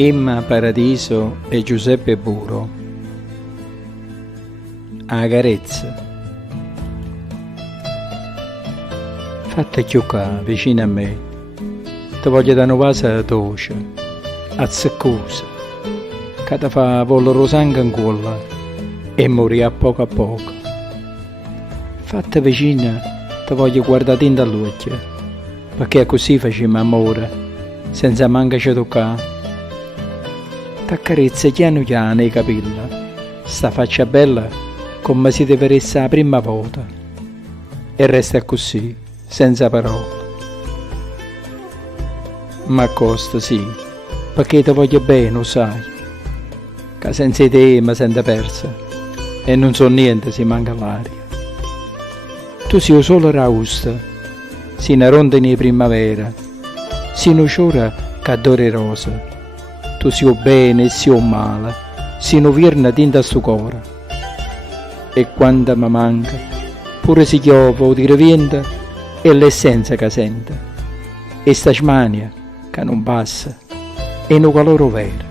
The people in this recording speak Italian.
Emma Paradiso e Giuseppe Buro. A carezza. Fatta chiuccà vicino a me, ti voglio dare una vasa dolce, azzeccosa, che ti fa volere sangue in culla e morire a poco. Fatta vicina, ti voglio guardare dentro all'occhio, perché così facciamo amore, senza manca ci toccare. T'accarezza piano piano i capelli, sta faccia bella come si deve essere la prima volta, e resta così, senza parole. Ma costa sì, perché ti voglio bene, lo sai, che senza te mi sento persa, e non so niente se manca l'aria. Tu sei solo rausta, sei una rondine di primavera, sei una ciora che adora rosa. Tu sei bene e sei male, sei una virna tinta a sto cuore. E quando mi manca, pure si chiova o tira vento, è l'essenza che sente. E sta smania che non passa, è un calore vero.